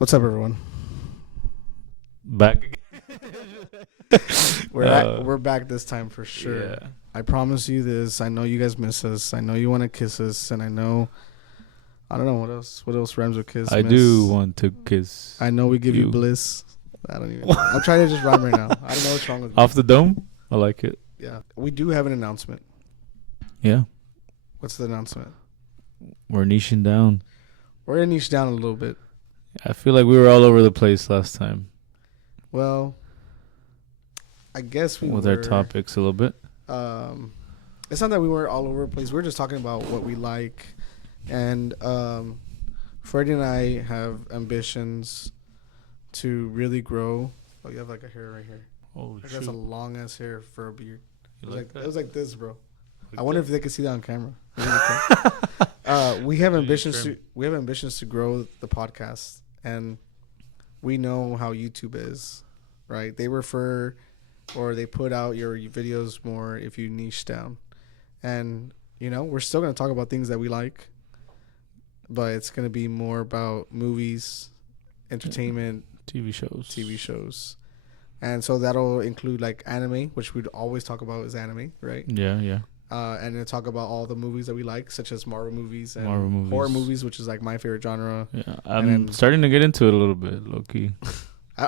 What's up, everyone? Back We're back this time for sure. Yeah. I promise you this. I know you guys miss us. I know you want to kiss us, and I don't know what else. What else rhymes with kiss? I miss? do want to kiss. I know we give you you. bliss. I don't even know. I'm trying to just rhyme right now. I don't know what's wrong with me. Off the dome? I like it. Yeah, we do have an announcement. Yeah. What's the announcement? We're niching down. We're gonna niche down a little bit. I feel like we were all over the place last time Well, I guess we with were. our topics a little bit. It's not that we were all over the place. We're just talking about what we like, and Freddie and I have ambitions to really grow. Oh, you have like a hair right here. Oh, Like, that's a long ass hair for a beard. You It that? was like this, bro. Like I wonder that? if they could see that on camera. We have ambitions to grow the podcast, and we know how YouTube is, right? They refer or they put out your videos more if you niche down, and we're still gonna talk about things that we like, but it's gonna be more about movies, entertainment, TV shows. And so that'll include like anime, which we'd always talk about is anime, right? Yeah. And then talk about all the movies that we like, such as Marvel movies and Marvel movies. horror movies, which is like my favorite genre. Yeah. I'm starting to get into it a little bit, low key.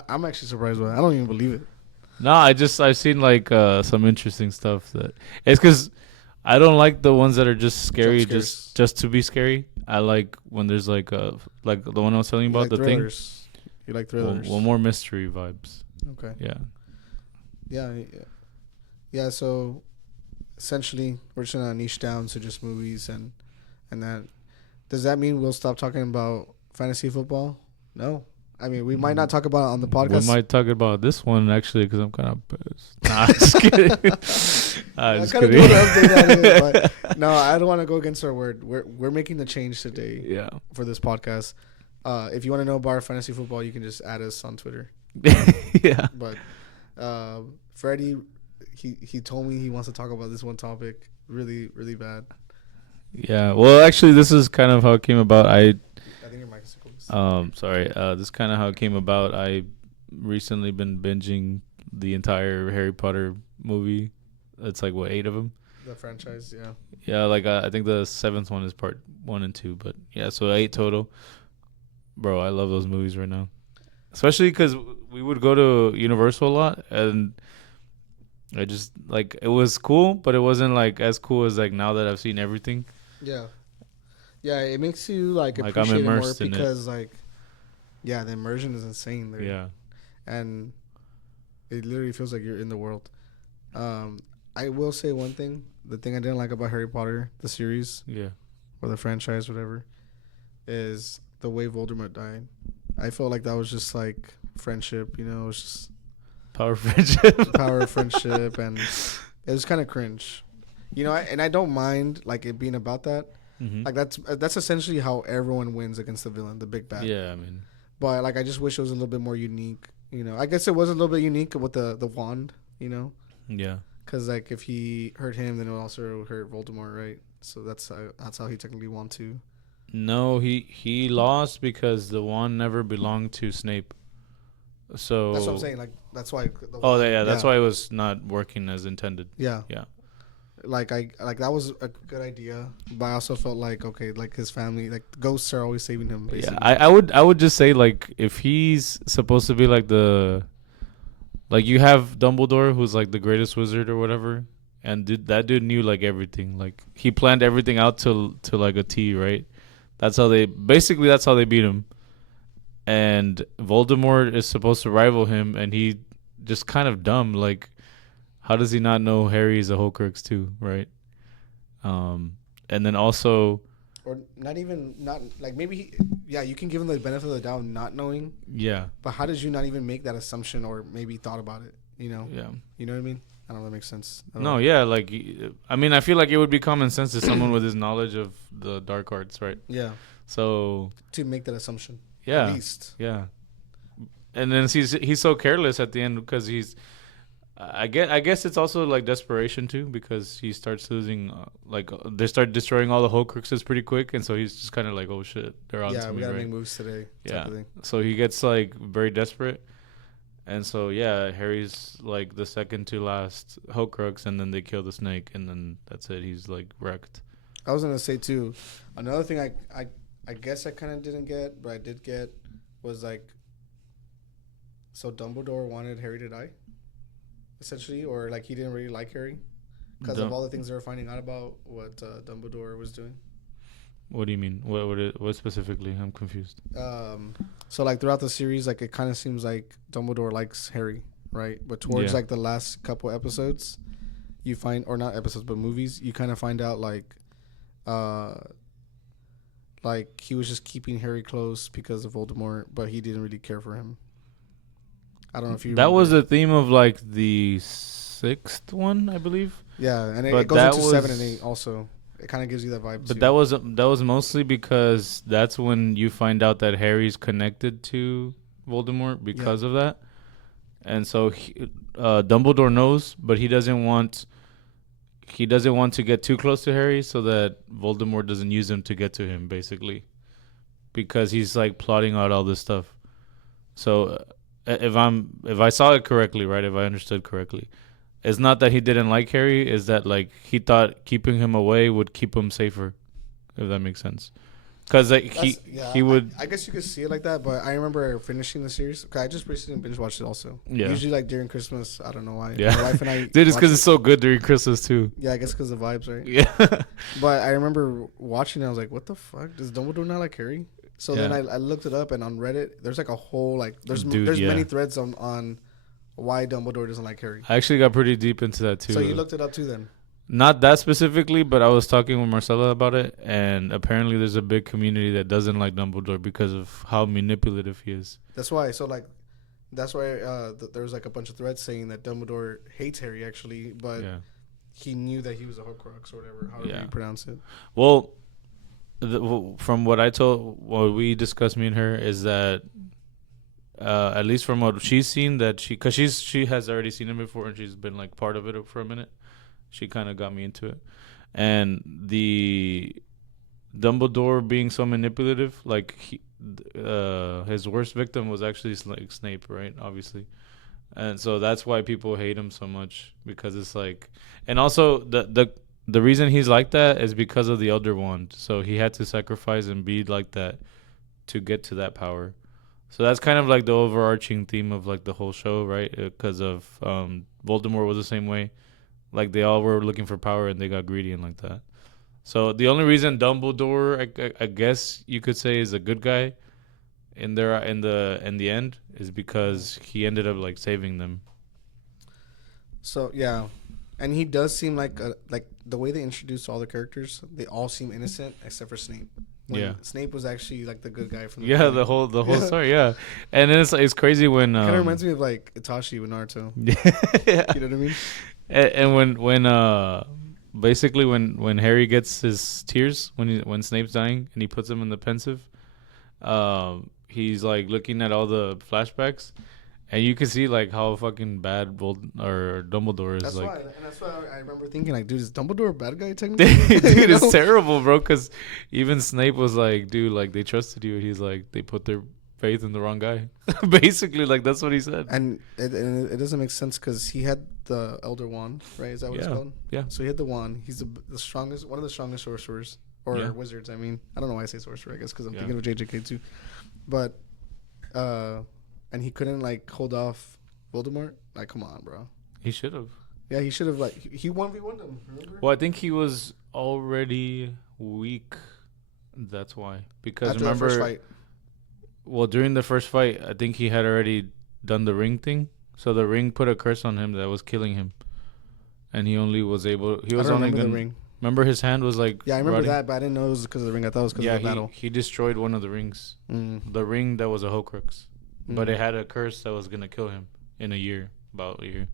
I'm actually surprised by it. I don't even believe it. No, I've seen like some interesting stuff that it's because I don't like the ones that are just scary, Jump scares. just to be scary. I like when there's like the one I was telling you about, like the thrillers. You like thing. thrillers? Well, more mystery vibes. Okay. Yeah. Yeah. So essentially, we're just gonna niche down to just movies and that. Does that mean we'll stop talking about fantasy football? No. I mean, we might not talk about it on the podcast. We might talk about this one actually because I'm kind of pissed. Nah, just kidding. Just kinda kidding. do an update on it, but no, I don't want to go against our word. We're making the change today. Yeah. For this podcast. If you want to know about our fantasy football, you can just add us on Twitter. Yeah. But Freddie, he told me he wants to talk about this one topic really, really bad. Yeah. Well, actually, this is kind of how it came about. I think your mic is close. Sorry. This is kind of how it came about. I recently been binging the entire Harry Potter movie. It's like 8 of them. The franchise, yeah. Yeah, like I think the 7th one is part 1 and 2, but yeah, so 8 total. Bro, I love those movies right now, especially because we would go to Universal a lot, and I just like it was cool, but it wasn't like as cool as like now that I've seen everything. Yeah, it makes you like I'm appreciate it more immersed in it. because the immersion is insane there. Yeah, and it literally feels like you're in the world. I will say one thing: the thing I didn't like about Harry Potter, the series, or the franchise, whatever, is the way Voldemort died. I felt like that was just like friendship, it was just power friendship. power of friendship, and it was kind of cringe, and I don't mind like it being about that. Mm-hmm. Like that's essentially how everyone wins against the villain, the big bad. Yeah, I mean, but like I just wish it was a little bit more unique. I guess it was a little bit unique with the wand. Yeah. Because like if he hurt him, then it would also hurt Voldemort, right? So that's how he technically won too. No, he lost because the wand never belonged to Snape. So That's what I'm saying. Like that's why. That's why it was not working as intended. Yeah. Yeah. Like that was a good idea, but I also felt like like his family, like the ghosts are always saving him. Basically. Yeah, I would just say like if he's supposed to be like you have Dumbledore who's like the greatest wizard or whatever, and that dude knew like everything. Like he planned everything out to like a T, right? That's how they beat him. And Voldemort is supposed to rival him, and he just kind of dumb. Like, how does he not know Harry is a Horcrux too, right? And then also, or not like maybe you can give him the benefit of the doubt not knowing. Yeah. But how did you not even make that assumption or maybe thought about it? Yeah. You know what I mean? I don't know if that makes sense. No, yeah, like I mean, I feel like it would be common sense to someone with his knowledge of the dark arts, right? Yeah. So to make that assumption. Yeah. At least. Yeah. And then he's so careless at the end because he's I guess it's also like desperation too, because he starts losing they start destroying all the Horcruxes pretty quick, and so he's just kind of like, oh shit, they're on Yeah, to we me, gotta right? make moves today. Type Yeah. of thing. So he gets like very desperate, and so yeah, Harry's like the second to last Horcrux, and then they kill the snake, and then that's it. He's like wrecked. I was gonna say too. Another thing I guess I kind of didn't get, but I did get was like, so Dumbledore wanted Harry to die, essentially, or like he didn't really like Harry because of all the things they were finding out about what Dumbledore was doing. What do you mean? What specifically? I'm confused. So like throughout the series, like it kind of seems like Dumbledore likes Harry, right? But towards like the last couple episodes, you find, or not episodes, but movies, you kind of find out like he was just keeping Harry close because of Voldemort, but he didn't really care for him. I don't know if you. That remember. was the theme of like the sixth one, I believe. Yeah, and But it goes that into was- 7 and 8 also. It kind of gives you that vibe. But too. that was mostly because that's when you find out that Harry's connected to Voldemort because of that, and so Dumbledore knows, but he doesn't want to get too close to Harry so that Voldemort doesn't use him to get to him, basically, because he's like plotting out all this stuff. So if I saw it correctly, right, if I understood correctly, it's not that he didn't like Harry, is that like he thought keeping him away would keep him safer, if that makes sense. Because like he would. I guess you could see it like that, but I remember finishing the series. Cause I just recently binge watched it also. Yeah. Usually like during Christmas. I don't know why. Yeah. My wife and I. Dude, it's watch because it. it's so good during Christmas too. Yeah, I guess because of the vibes, right? Yeah. But I remember watching it. I was like, "What the fuck? Does Dumbledore not like Harry?" So then I looked it up, and on Reddit, there's like a whole like there's many threads on why Dumbledore doesn't like Harry. I actually got pretty deep into that too. So you looked it up too, then? Not that specifically, but I was talking with Marcella about it, and apparently there's a big community that doesn't like Dumbledore because of how manipulative he is. That's why. So like, that's why there was like a bunch of threads saying that Dumbledore hates Harry actually, but he knew that he was a Horcrux or whatever, however you pronounce it. Well, from what we discussed, me and her, is that at least from what she's seen, that because she has already seen it before and she's been like part of it for a minute. She kind of got me into it, and the Dumbledore being so manipulative, like his worst victim was actually like Snape, right? Obviously, and so that's why people hate him so much, because it's like, and also the reason he's like that is because of the Elder Wand. So he had to sacrifice and be like that to get to that power. So that's kind of like the overarching theme of like the whole show, right? Because of Voldemort was the same way. Like they all were looking for power and they got greedy and like that. So the only reason Dumbledore, I guess you could say, is a good guy in the end is because he ended up like saving them. So yeah, and he does seem like the way they introduced all the characters, they all seem innocent except for Snape. When Snape was actually like the good guy from the beginning. the whole story, yeah. And then it's crazy when kind of reminds me of like Itachi with Naruto. Yeah. You know what I mean? And when basically when Harry gets his tears when Snape's dying and he puts him in the pensive, he's like looking at all the flashbacks, and you can see like how fucking bad Dumbledore is. That's why I remember thinking like, dude, is Dumbledore a bad guy technically? Dude, it's terrible, bro. Because even Snape was like, dude, like they trusted you. He's like, they put their faith in the wrong guy. Basically, like that's what he said. And it doesn't make sense because he had the Elder Wand, right? Is that what it's called? Yeah. So he had the wand. He's the strongest, one of the strongest sorcerers or wizards. I mean, I don't know why I say sorcerer. I guess because I'm thinking of JJK too. But and he couldn't like hold off Voldemort. Like, come on, bro. He should have. Yeah, he should have like he 1v1'd him. Remember? Well, I think he was already weak. That's why. Because After remember, the first fight. Well, during the first fight, I think he had already done the ring thing. So the ring put a curse on him that was killing him, and he only was able. He was only the ring. Remember, his hand was like. Yeah, I remember that, but I didn't know it was because of the ring. I thought it was because of the battle. He destroyed one of the rings. The ring that was a Horcrux, but it had a curse that was gonna kill him in about a year.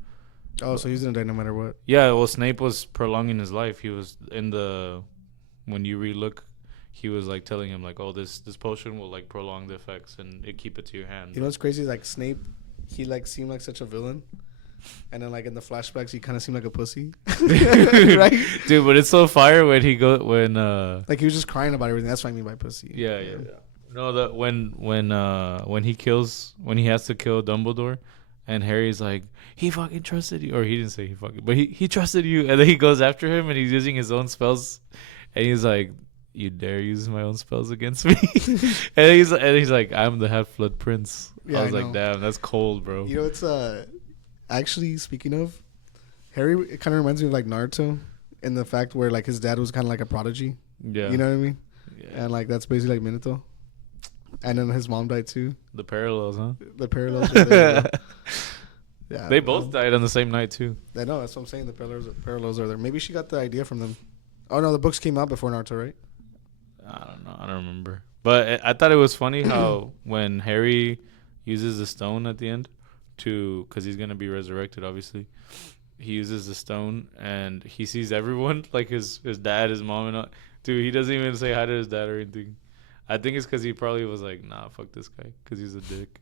Oh, so he's gonna die no matter what. Yeah, well, Snape was prolonging his life. He was when you relook, he was like telling him like, oh, this potion will like prolong the effects and keep it to your hand. You know what's crazy? Like Snape, he like seemed like such a villain, and then like in the flashbacks, he kind of seemed like a pussy, right? Dude, but it's so fire when like he was just crying about everything. That's what I mean by pussy. Yeah. No, that when he has to kill Dumbledore, and Harry's like, he fucking trusted you, or he didn't say he fucking, but he trusted you, and then he goes after him, and he's using his own spells, and he's like, you dare use my own spells against me? and he's like, I'm the Half-Blood Prince. Yeah, I was like, damn, that's cold, bro. You know, it's actually, speaking of Harry, it kind of reminds me of like Naruto, in the fact where like his dad was kind of like a prodigy. Yeah, you know what I mean? Yeah. And like that's basically like Minato. And then his mom died too. The parallels, huh? The parallels are there. Yeah, they both died on the same night too. I know, that's what I'm saying. The parallels are there. Maybe she got the idea from them. Oh no, the books came out before Naruto, right? I don't know. I don't remember. But I thought it was funny how when Harry uses the stone at the end because he's gonna be resurrected, obviously. He uses the stone and he sees everyone, like his dad, his mom, and all. Dude, he doesn't even say hi to his dad or anything. I think it's because he probably was like, nah, fuck this guy, because he's a dick.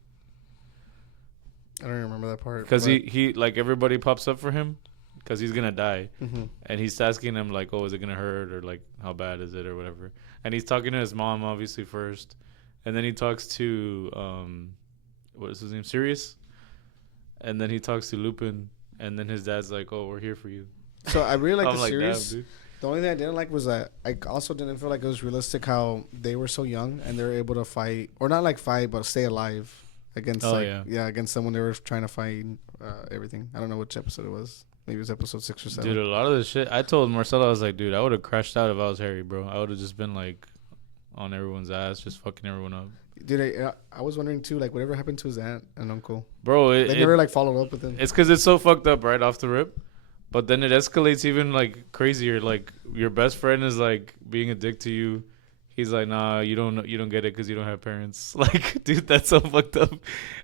I don't remember that part. Because he like everybody pops up for him because he's gonna die, and he's asking him like, oh, is it gonna hurt, or like how bad is it, or whatever. And he's talking to his mom obviously first, and then he talks to what is his name, Sirius, and then he talks to Lupin, and then his dad's like, oh, we're here for you. So I really like the Sirius. Damn, dude. The only thing I didn't like was that I also didn't feel like it was realistic how they were so young and they were able to fight, or not like fight, but stay alive against against someone they were trying to fight everything. I don't know which episode it was. Maybe it was episode 6 or 7. Dude, a lot of the shit. I told Marcella, I was like, dude, I would have crashed out if I was Harry, bro. I would have just been like on everyone's ass, just fucking everyone up. Dude, I was wondering too, like whatever happened to his aunt and uncle, bro. They never like followed up with him. It's because it's so fucked up right off the rip. But then it escalates even like crazier. Like your best friend is like being a dick to you. He's like, nah, you don't get it because you don't have parents. Like, dude, that's so fucked up.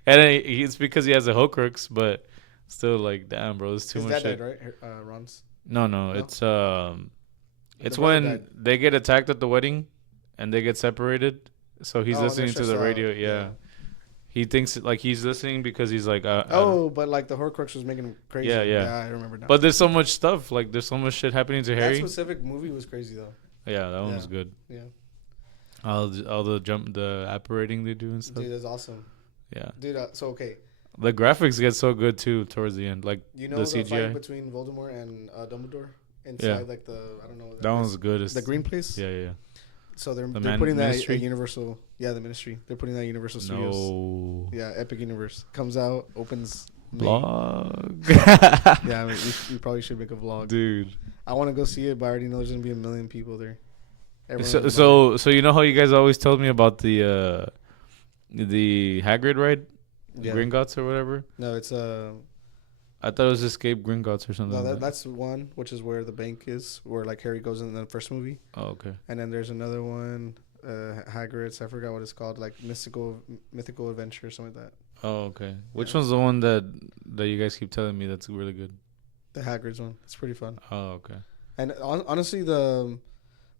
And it's because he has a Horcrux, but still, like, damn, bro, it's too much shit. His dad died, right? Ron's? No, it's when they get attacked at the wedding, and they get separated. So he's listening to the radio. Yeah. He thinks like he's listening because he's like, but like the Horcrux was making him crazy. Yeah, I remember now. But there's so much stuff. Like there's so much shit happening to Harry. That specific movie was crazy though. Yeah, that one was good. Yeah. All the the apparating they do and stuff. Dude, that's awesome. Yeah. Dude, so okay. The graphics get so good too towards the end, like the CGI fight between Voldemort and Dumbledore inside like the I don't know. That one's good. The green place. Yeah. So they're putting that at Universal. Yeah, the Ministry. They're putting that at Universal Studios. No. Yeah, Epic Universe comes out, opens. Vlog. Yeah, I mean, we probably should make a vlog, dude. I want to go see it, but I already know there's gonna be 1 million people there. So you know how you guys always told me about the Hagrid ride, Gringotts or whatever? No, it's I thought it was Escape Gringotts or something. No, that's one, which is where the bank is, where like Harry goes in the first movie. Oh, okay. And then there's another one, Hagrid's. I forgot what it's called, like mythical adventure or something like that. Oh, okay. Which one's the one that you guys keep telling me that's really good? The Hagrid's one. It's pretty fun. Oh, okay. And honestly, the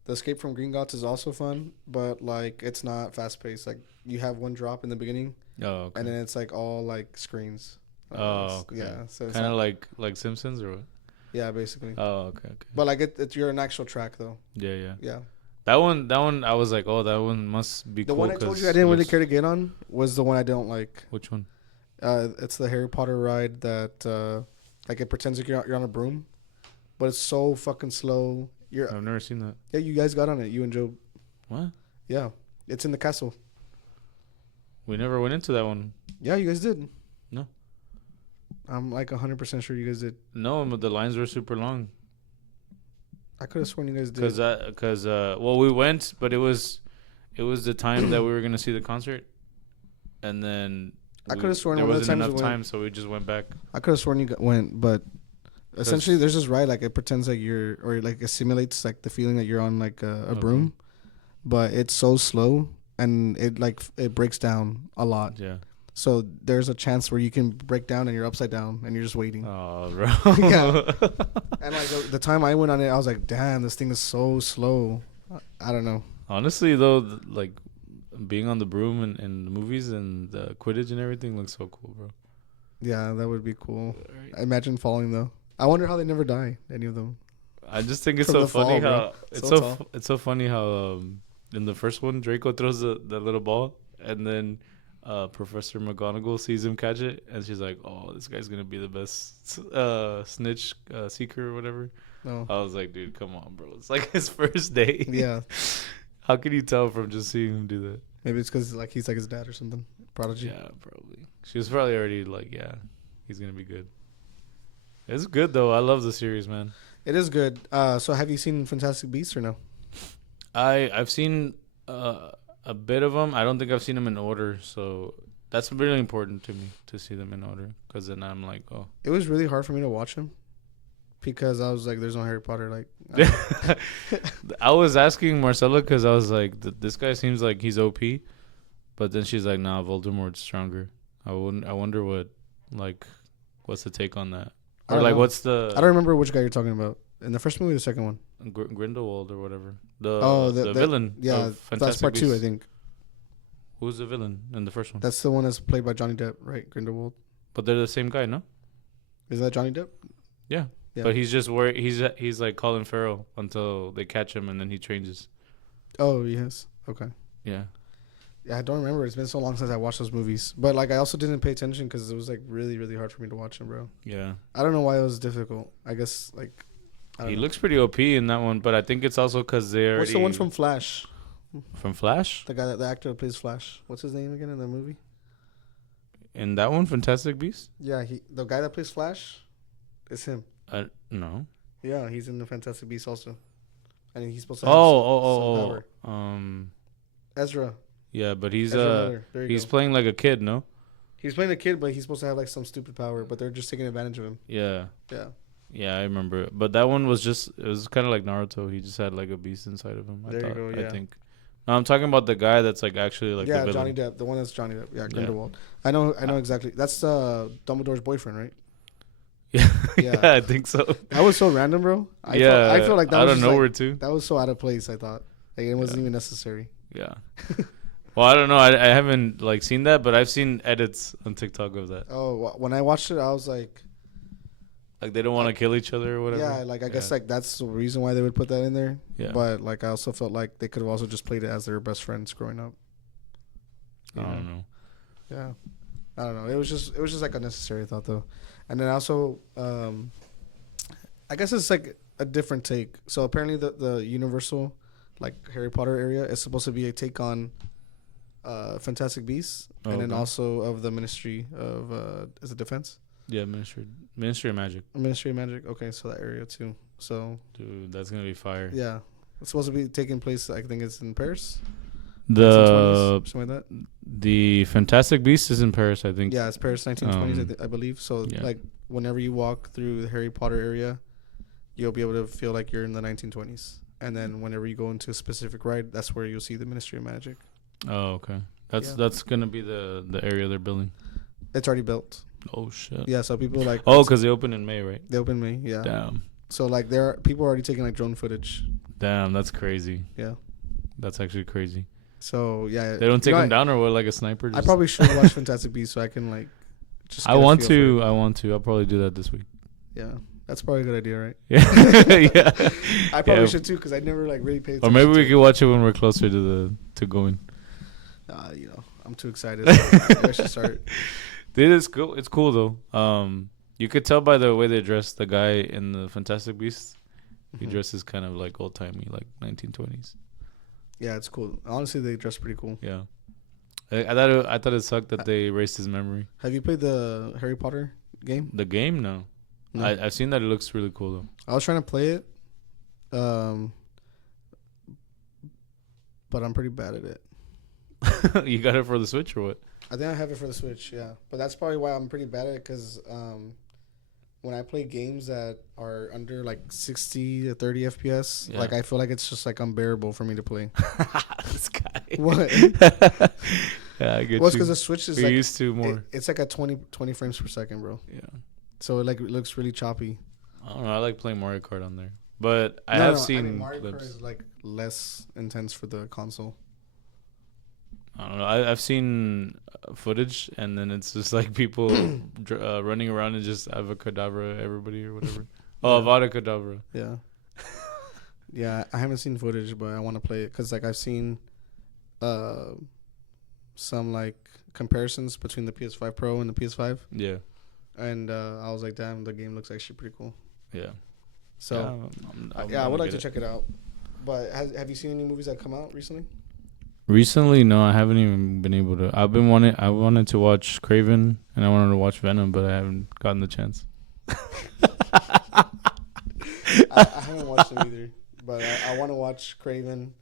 Escape from Gringotts is also fun, but like it's not fast paced. Like you have one drop in the beginning. Oh, okay. And then it's like all like screens. Okay. Yeah, so kind of like Simpsons or what? Yeah, basically. Oh, okay. But like you're an actual track though. Yeah. Yeah. That one, I was like, oh, that one must be cool. The one I told you I didn't really care to get on was the one I don't like. Which one? It's the Harry Potter ride that like it pretends like you're on a broom, but it's so fucking slow. I've never seen that. Yeah, you guys got on it. You and Joe. What? Yeah, it's in the castle. We never went into that one. Yeah, you guys did. No. I'm like 100% sure you guys did. No, but the lines were super long. I could have sworn you guys did. Because we went, but it was the time that we were gonna see the concert, and then I could have sworn there wasn't enough time, so we just went back. I could have sworn you went, but essentially there's this ride like it pretends like it simulates like the feeling that you're on like a broom, but it's so slow and it breaks down a lot. Yeah. So there's a chance where you can break down and you're upside down and you're just waiting. Oh, bro. Yeah. And like the time I went on it, I was like, damn, this thing is so slow. I don't know. Honestly, though, being on the broom in the movies and the Quidditch and everything looks so cool, bro. Yeah, that would be cool. Right. I imagine falling though. I wonder how they never die. Any of them. I just think it's From so the funny fall, how bro. it's So so tall. it's so funny how in the first one Draco throws the little ball and then Professor McGonagall sees him catch it and she's like, "Oh, this guy's gonna be the best snitch seeker or whatever." No. I was like, "Dude, come on, bro! It's like his first day." Yeah. How can you tell from just seeing him do that? Maybe it's because like he's like his dad or something. Prodigy. Yeah, probably. She was probably already like, "Yeah, he's gonna be good." It's good though. I love the series, man. It is good. So have you seen Fantastic Beasts or no? I've seen a bit of them. I don't think I've seen them in order, so that's really important to me to see them in order. Because then I'm like, oh, It was really hard for me to watch him because I was like, "There's no Harry Potter." Like, I was asking Marcella because I was like, this guy seems like he's OP, but then she's like, nah, Voldemort's stronger. I wonder what's the take on that? I Or don't like, know. what's I the don't remember which guy you're talking about. In the first movie or the second one? Grindelwald or whatever? The The villain. Yeah, of that's Fantastic part 2, I Beasts. think. Who's the villain in the first one? That's the one that's played by Johnny Depp, right? Grindelwald. But they're the same guy, no? Is that Johnny Depp? Yeah. Yeah. But he's just he's like Colin Farrell until they catch him and then he changes. Oh, yes. Okay. Yeah. Yeah, I don't remember. It's been so long since I watched those movies. But like, I also didn't pay attention because it was like really, really hard for me to watch them, bro. Yeah. I don't know why it was difficult. I guess like I don't He know. looks pretty OP in that one, but I think it's also because they already... What's the one from Flash? From Flash? The actor that plays Flash. What's his name again in the movie? In that one, Fantastic Beasts? Yeah, the guy that plays Flash, is him. No. Yeah, he's in the Fantastic Beasts also, and he's supposed to Oh, have some power. Ezra. Yeah, but he's Ezra Miller. There you he's go. playing like a kid, no? He's playing a kid, but he's supposed to have like some stupid power, but they're just taking advantage of him. Yeah. Yeah. Yeah, I remember. But that one was it was kind of like Naruto. He just had like a beast inside of him. There you go, yeah. I think. No, I'm talking about the guy that's like actually like the villain. Johnny Depp, the one that's Johnny Depp. Yeah, Grindelwald. I know exactly. That's Dumbledore's boyfriend, right? Yeah, Yeah. yeah, I think so. That was so random, bro. I feel like that out was of just, nowhere like, too. that was so out of place. I thought like it wasn't even necessary. Yeah. Well, I don't know. I haven't like seen that, but I've seen edits on TikTok of that. Oh, when I watched it, I was like they don't want to kill each other or whatever. yeah, like I guess like that's the reason why they would put that in there. Yeah. But like I also felt like they could have also just played it as their best friends growing up. I don't know. Yeah. I don't know. It was just like unnecessary, I thought though. And then also I guess it's like a different take. So apparently the Universal like Harry Potter area is supposed to be a take on Fantastic Beasts and then okay. also of the Ministry of is it Defense? Yeah, Ministry of Magic. Ministry of Magic. Okay, so that area too. So Dude, that's gonna be fire. yeah. It's supposed to be taking place, I think it's in Paris. The 1920s, something like that. the Fantastic Beast is in Paris, I think. Yeah, it's Paris 1920s, I believe. So yeah. like whenever you walk through the Harry Potter area, you'll be able to feel like you're in the 1920s. And then whenever you go into a specific ride, that's where you'll see the Ministry of Magic. Oh, okay. That's gonna be the area they're building. It's already built. Oh shit. Yeah, so people like Oh, because they open in May, right? they open May. Yeah. Damn. So like there are people already taking like drone footage. Damn, that's crazy. Yeah. That's actually crazy. So yeah. They don't take them down or what? Like a sniper? I probably should watch Fantastic Beasts so I can like. Just I want to. I'll probably do that this week. Yeah, that's probably a good idea, right? Yeah. Yeah. I probably should too because I never like really paid Or attention. maybe we could watch it when we're closer to going. I'm too excited. Maybe I should start. Dude, it's cool. It's cool though. You could tell by the way they dress the guy in the Fantastic Beasts. He dresses kind of like old timey, like 1920s. Yeah, it's cool. Honestly, they dress pretty cool. Yeah. I thought it sucked that they erased his memory. Have you played the Harry Potter game? The game, no. I've seen that it looks really cool though. I was trying to play it, but I'm pretty bad at it. You got it for the Switch or what? I think I have it for the Switch, yeah. But that's probably why I'm pretty bad at it because when I play games that are under like 60 to 30 FPS, Yeah. like I feel like it's just like unbearable for me to play. This guy. What? Yeah, I get Well, it's you. because the Switch is We're like used to more. it's like at 20 frames per second, bro. Yeah. So it looks really choppy. I don't know. I like playing Mario Kart on there, but I have seen Mario Kart clips. is like less intense for the console. I don't know. I've seen footage, and then it's just like people running around and just avocadabra everybody or whatever. Oh, Yeah. Avada Kedavra. Yeah. Yeah, I haven't seen footage, but I want to play it because like I've seen uh some like comparisons between the PS5 Pro and the PS5, Yeah. and I was like, damn, the game looks actually pretty cool. Yeah. So yeah, I would like to check it out. But have you seen any movies that come out recently? Recently, no, I haven't even been able to. I wanted to watch Craven and I wanted to watch Venom, but I haven't gotten the chance. I haven't watched them either, but I want to watch Craven.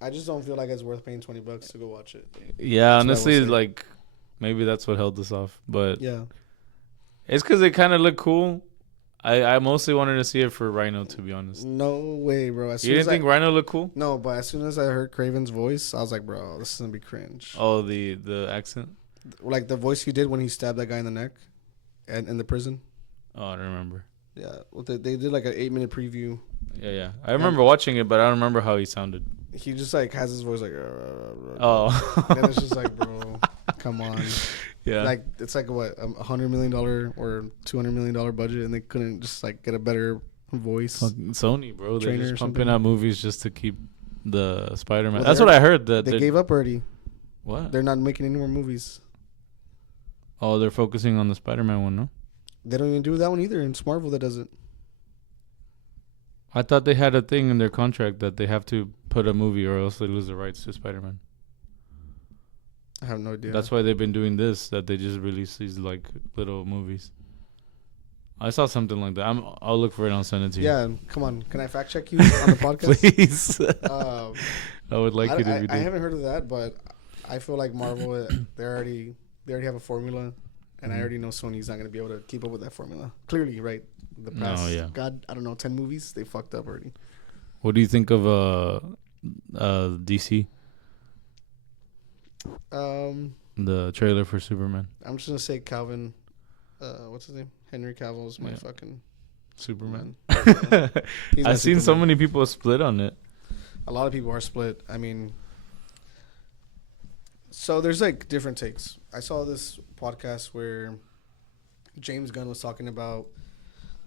I just don't feel like it's worth paying $20 to go watch it. Yeah, That's what I will honestly, say. like maybe that's what held us off, but Yeah. it's because they kind of look cool. I mostly wanted to see it for Rhino, to be honest. No way, bro. As You soon didn't as think Rhino looked cool? No, but as soon as I heard Craven's voice, I was like, bro, this is gonna be cringe. Oh, the accent. Like the voice he did when he stabbed that guy in the neck, and in the prison. Oh, I don't remember. Yeah, well, they did like an 8-minute preview. Yeah. I remember watching it, but I don't remember how he sounded. He just like has his voice like. Oh. And it's just like, bro, come on. Yeah. Like it's like what $100 million or $200 million budget, and they couldn't just like get a better voice. Fucking Sony, bro. They're Trainer or just pumping something. out movies just to keep the Spider-Man. Well, That's what I heard. That They gave up already. What? They're not making any more movies. Oh, they're focusing on the Spider-Man one, no? They don't even do that one either. It's Marvel that does it. I thought they had a thing in their contract that they have to put a movie or else they lose the rights to Spider-Man. I have no idea. That's why they've been doing this, that they just release these like little movies. I saw something like that. I'll look for it and I'll send it to you. Yeah, come on. Can I fact check you on the podcast? Please. Uh, I would like it if you I did. haven't heard of that, but I feel like Marvel, they already have a formula, and I already know Sony's not going to be able to keep up with that formula. Clearly, right? The past, God, I don't know, 10 movies, they fucked up already. What do you think of DC? The trailer for Superman. I'm just gonna say Calvin. What's his name? Henry Cavill is my fucking Superman. man. He's my I've seen so Superman. many people split on it. A lot of people are split. I mean, so there's like different takes. I saw this podcast where James Gunn was talking about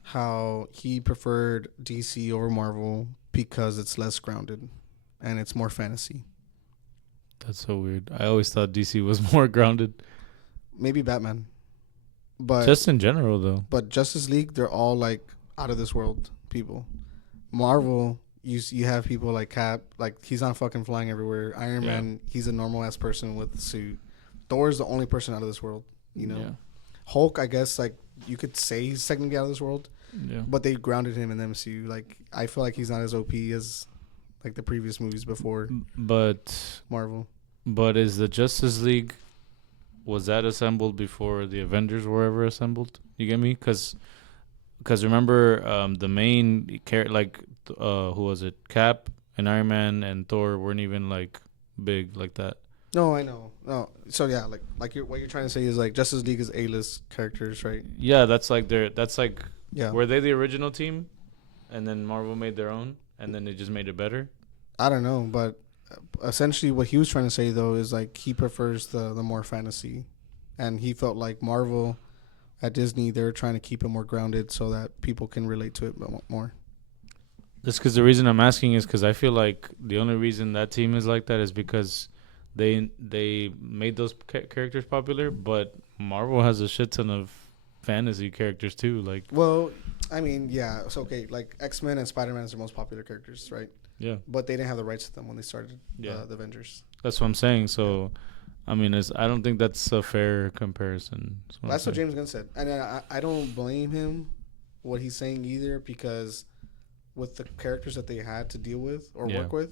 how he preferred DC over Marvel because it's less grounded and it's more fantasy. That's so weird. I always thought DC was more grounded. Maybe Batman, but Just in general, though. but Justice League, they're all like out of this world people. Marvel, you have people like Cap, like he's not fucking flying everywhere. Iron Yeah. Man, he's a normal ass person with a suit. Thor's the only person out of this world, you know. Yeah. Hulk, I guess, like you could say he's technically out of this world, Yeah. but they grounded him in the MCU. Like I feel like he's not as OP as like the previous movies before But Marvel. is the Justice League, was that assembled before the Avengers were ever assembled? You get me? Because remember, the main who was it? Cap and Iron Man and Thor weren't even like big like that. No, I know. No, so yeah, like what you're trying to say is like Justice League is A-list characters, right? Yeah, that's like Yeah. were they the original team, and then Marvel made their own, and then they just made it better. I don't know, but essentially what he was trying to say though is like he prefers the more fantasy, and he felt like Marvel at Disney, they're trying to keep it more grounded so that people can relate to it more. Just because the reason I'm asking is because I feel like the only reason that team is like that is because they made those characters popular, but Marvel has a shit ton of fantasy characters too. Like, Well, I mean, yeah, it's okay. Like X-Men and Spider-Man is their most popular characters, right? yeah, But they didn't have the rights to them when they started Yeah. the Avengers. that's what I'm saying. So, I mean, I don't think that's a fair comparison. That's what James Gunn said, and I don't blame him what he's saying either, because with the characters that they had to deal with or Yeah. work with,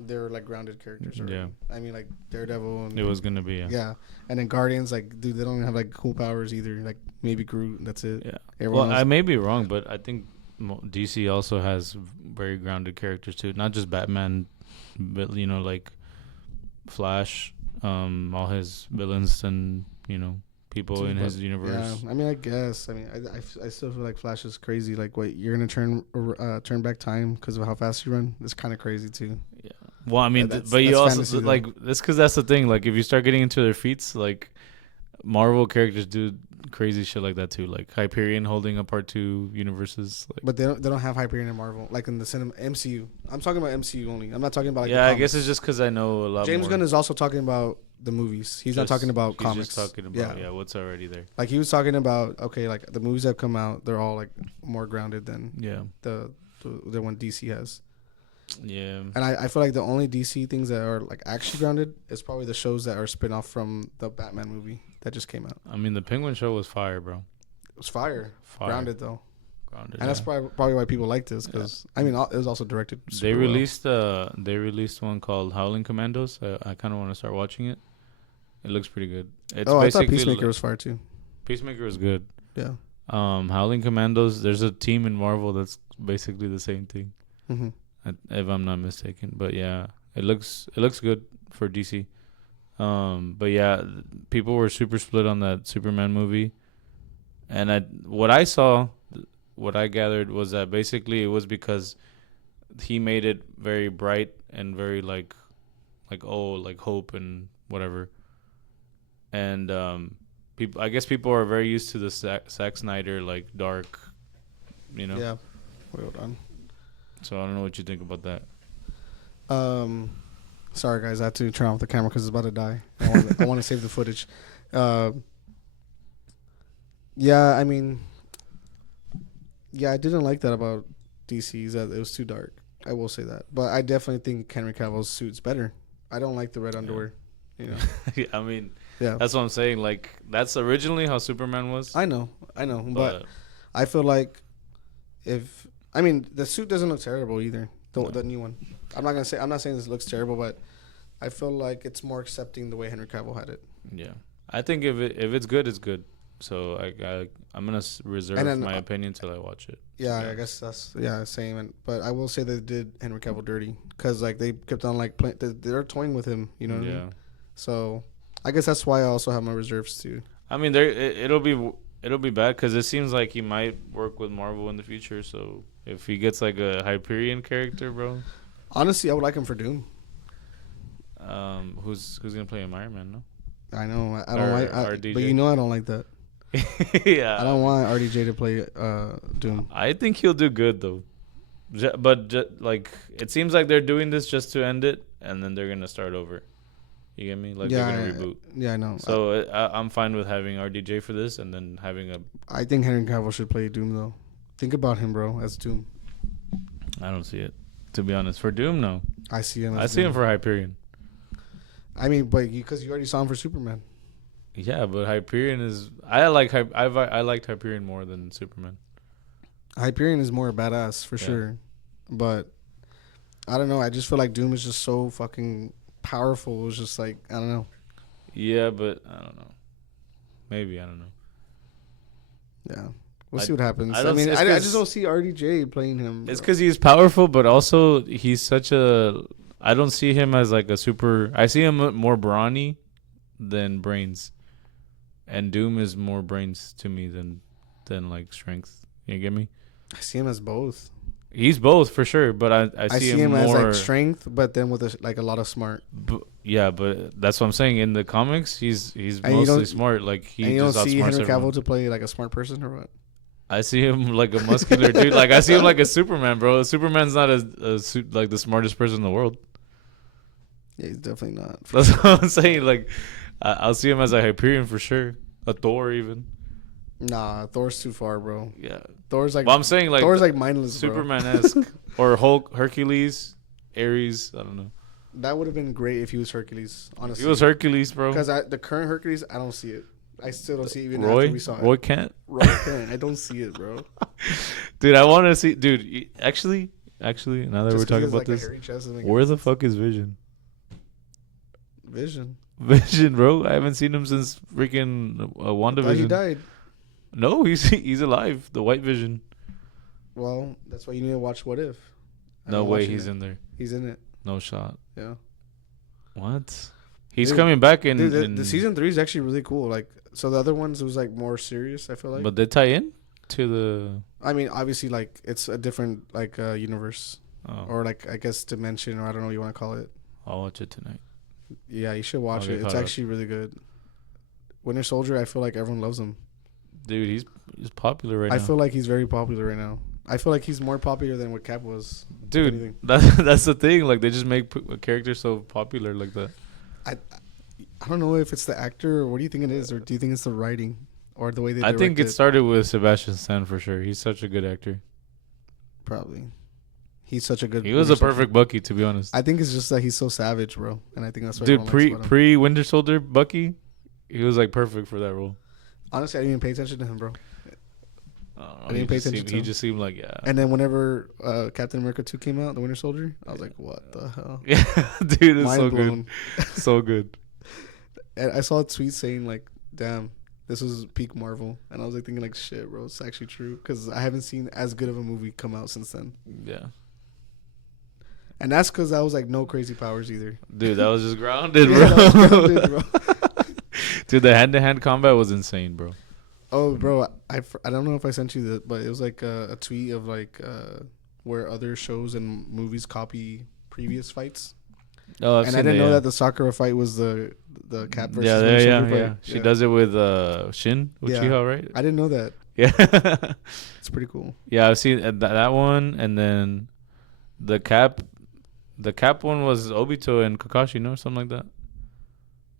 they're like grounded characters already. Yeah. I mean, like Daredevil. And, It was gonna be yeah. And then Guardians, like, dude, they don't even have like cool powers either. Like maybe Groot. That's it. Yeah. Everyone Well, else- I may be wrong, but I think DC also has very grounded characters too. Not just Batman, but like Flash, all his villains and people in his universe. Yeah, I mean, I guess. I mean, I still feel like Flash is crazy. Like, wait, you're gonna turn back time because of how fast you run? It's kind of crazy too. Yeah. Well, I mean, but you also fantasy, like that's because that's the thing. Like, if you start getting into their feats, like Marvel characters do crazy shit like that too. Like Hyperion holding apart two universes. Like, but they don't have Hyperion in Marvel, like in the cinema MCU. I'm talking about MCU only. I'm not talking about. Like, yeah, I guess it's just because I know a lot. James Gunn is also talking about the movies. He's not talking about comics. He's just talking about what's already there. Like he was talking about like the movies that come out, they're all like more grounded than the one DC has. Yeah. And I feel like the only DC things that are like actually grounded is probably the shows that are spin off from the Batman movie that just came out. I mean, the Penguin show was fire, bro. It was fire. Grounded though. Grounded. And that's probably why people like this because I mean it was also directed. They released one called Howling Commandos. I kind of want to start watching it. It looks pretty good. It's I thought Peacemaker was fire too. Peacemaker was good. Yeah. Howling Commandos. There's a team in Marvel that's basically the same thing. Mm-hmm. If I'm not mistaken, but yeah, it looks good for DC. But yeah, people were super split on that Superman movie, and what I gathered was that basically it was because he made it very bright and very like hope and whatever, and I guess people are very used to the Zack Snyder like dark, Yeah. Hold on. So I don't know what you think about that. Sorry guys, I had to turn off the camera because it's about to die. I want to save the footage. Yeah, I mean, I didn't like that about DC's that it was too dark. I will say that, but I definitely think Henry Cavill's suit's better. I don't like the red underwear. I mean, that's what I'm saying. Like that's originally how Superman was. I know, but I feel like the suit doesn't look terrible either. The new one. I'm not saying this looks terrible, but I feel like it's more accepting the way Henry Cavill had it. Yeah, I think if it's good, it's good. So I'm gonna reserve my opinion till I watch it. Yeah, I guess that's same. But I will say they did Henry Cavill dirty because like they kept on like they're toying with him. You know what I mean? So I guess that's why I also have my reserves too. I mean, it'll be bad because it seems like he might work with Marvel in the future. So if he gets like a Hyperion character, bro. Honestly, I would like him for Doom. Who's gonna play him? Iron Man? No. I know. I don't like. But I don't like that. Yeah. I don't want RDJ to play Doom. I think he'll do good though. But like it seems like they're doing this just to end it, and then they're gonna start over. You get me? Like they're gonna reboot. Yeah, I know. So I'm fine with having RDJ for this, and then having a. I think Henry Cavill should play Doom though. Think about him, bro, as Doom. I don't see it, to be honest. For Doom, no. I see him. I see him for Hyperion. I mean, but because you already saw him for Superman. Yeah, but Hyperion is. I liked Hyperion more than Superman. Hyperion is more badass for sure, but I don't know. I just feel like Doom is just so fucking powerful. It was just like I don't know. Yeah, but I don't know. Maybe I don't know. Yeah, we'll see what happens. I just don't see RDJ playing him. It's because he's powerful, but also he's such a. I don't see him as like a super. I see him more brawny than brains, and Doom is more brains to me than like strength. You get me? I see him as both. He's both for sure, but I see him more, as like strength, but then with a lot of smart. But that's what I'm saying. In the comics, he's mostly smart. Like you don't see Henry Cavill to play like a smart person or what? I see him like a muscular dude. Like I see him like a Superman, bro. Superman's not like the smartest person in the world. Yeah, he's definitely not. That's what I'm saying. Like I'll see him as a Hyperion for sure. A Thor even. Nah, Thor's too far, bro. Yeah, Thor's like. Well, I'm saying like Thor's like mindless, Superman-esque, or Hulk, Hercules, Ares. I don't know. That would have been great if he was Hercules. Honestly, if he was Hercules, bro. Because the current Hercules, I don't see it. I still don't see it even Roy? After we saw it. Roy Kent. I don't see it, bro. Dude, I want to see. Dude, actually, now that we're talking about this, where the fuck is Vision? Vision, bro. I haven't seen him since freaking WandaVision. He died. No, he's alive. The White Vision. Well, that's why you need to watch What If. No way he's in there. He's in it. No shot. Yeah. What? He's coming back in. The season 3 is actually really cool. Like, so the other ones it was like more serious. I feel like. But they tie in to the. I mean, obviously, like it's a different like universe, Oh. or like I guess dimension, or I don't know what you want to call it. I'll watch it tonight. Yeah, you should watch I'll it. get It's caught up. actually really good. Winter Soldier, I feel like everyone loves him. Dude, he's popular right now. I feel like he's very popular right now. I feel like he's more popular than what Cap was. if Dude, anything. that's the thing. Like they just make a character so popular like that. I don't know if it's the actor or what do you think it is, or do you think it's the writing or the way they I direct think it it? started with Sebastian Stan for sure. He's such a good actor. Probably. He's such a good. He was Winter a perfect Bucky, to be honest. I think it's just that he's so savage, bro, and I think that's what Dude, everyone likes about him. pre Winter Soldier Bucky, he was like perfect for that role. Honestly, I didn't even pay attention to him, bro. I didn't pay attention to He him. just seemed like yeah. And then whenever Captain America 2 came out, The Winter Soldier, I was like, what the hell? Yeah, dude, it's Mind so blown. good, so good. And I saw a tweet saying like, damn, this was peak Marvel. And I was like thinking like, shit, bro, it's actually true. Because I haven't seen as good of a movie come out since then. Yeah, And that's because I was like, no crazy powers either. dude, that was just grounded, bro. Yeah, that was grounded, bro. Dude, the hand-to-hand combat was insane, bro. Oh, bro, I don't know if I sent you that, but it was like a tweet of like where other shows and movies copy previous fights. Oh, And I didn't know that the Sakura fight was the Cap versus yeah, Winter yeah, Soldier yeah. fight. She does it with Shin Uchiha, right? I didn't know that. Yeah, It's pretty cool. yeah. I've seen that one, and then the Cap one was Obito and Kakashi, no, something like that.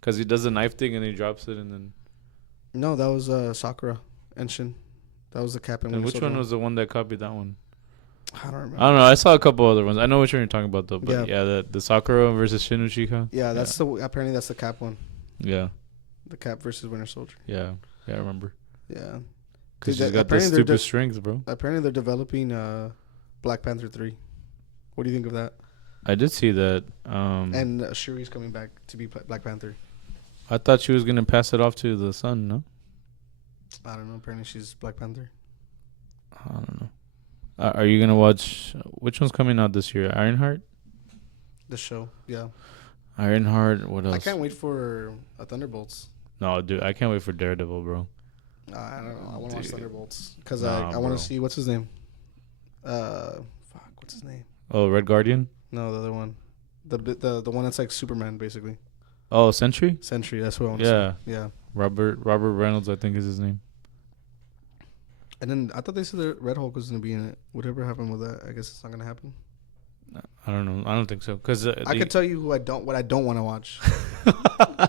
Cause he does the knife thing and he drops it, and then. No, that was Sakura and Shin. That was the Cap and And Winter which Soldier one was the one that copied that one? I don't remember. I don't know. I saw a couple other ones. I know which one you're talking about though. But Yeah. yeah, the Sakura versus Shin Uchiha. Yeah, apparently that's the Cap one. Yeah, The Cap versus Winter Soldier. yeah, I remember. Yeah. Cause Dude, she's got the apparently they're stupid strength, bro. Apparently they're developing Black Panther 3. What do you think of that? I did see that. And Shuri's coming back to be Black Panther. I thought she was gonna pass it off to the son. No, I don't know. Apparently she's Black Panther. I don't know. Are you gonna watch? Which one's coming out this year? Ironheart. The show. Yeah. Ironheart. What else? I can't wait for Thunderbolts. No, dude, I can't wait for Daredevil, bro. I don't know. I want to watch Dude. Thunderbolts because Nah, I want bro. to see what's his name. What's his name? Oh, Red Guardian. No, the other one. The one that's like Superman, basically. Oh, Sentry. Sentry. That's what I want to Yeah, see. Yeah. Robert Reynolds, I think is his name. And then I thought they said that Red Hulk was gonna be in it. Whatever happened with that, I guess it's not gonna happen. I don't know. I don't think so. Cause I could tell you what I don't want to watch.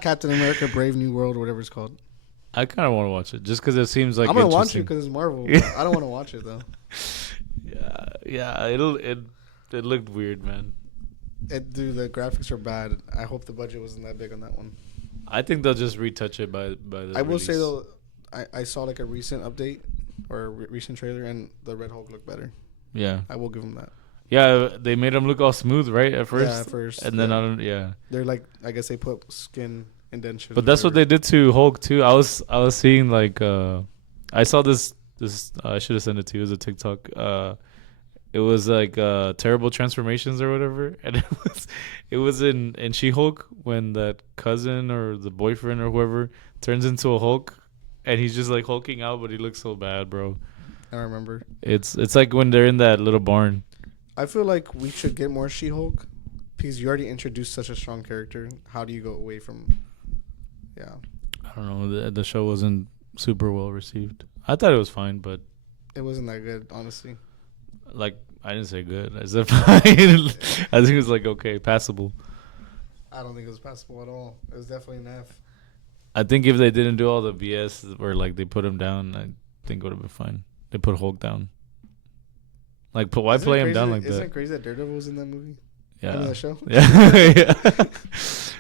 Captain America: Brave New World, or whatever it's called. I kind of want to watch it just because it seems like I'm gonna watch it interesting. because it's Marvel. But I don't want to watch it though. Yeah. It looked weird, man. Dude, the graphics are bad. I hope the budget wasn't that big on that one. I think they'll just retouch it by the. I will say release. though, I saw like a recent update or a recent trailer, and the Red Hulk looked better. Yeah. I will give them that. Yeah, they made him look all smooth, right? At first. Yeah, at first. And then yeah. I don't. Yeah. They're like, I guess they put skin indentions. But that's what they did to Hulk too. I was seeing like I saw this I should have sent it to you as a TikTok. It was like terrible transformations or whatever, and it was in She-Hulk when that cousin or the boyfriend or whoever turns into a Hulk, and he's just like hulking out, but he looks so bad, bro. I remember. It's like when they're in that little barn. I feel like we should get more She-Hulk because you already introduced such a strong character. How do you go away from? Yeah. I don't know. The show wasn't super well received. I thought it was fine, but It wasn't that good, honestly. like I didn't say good. I said fine. I think it was like okay, passable. I don't think it was passable at all. It was definitely an F. I think if they didn't do all the BS where like they put him down, I think it would have been fine. They put Hulk down. Like, why Isn't it play him crazy down that- like Isn't that? it crazy that Daredevil was in that movie? I mean, Yeah, that show? yeah,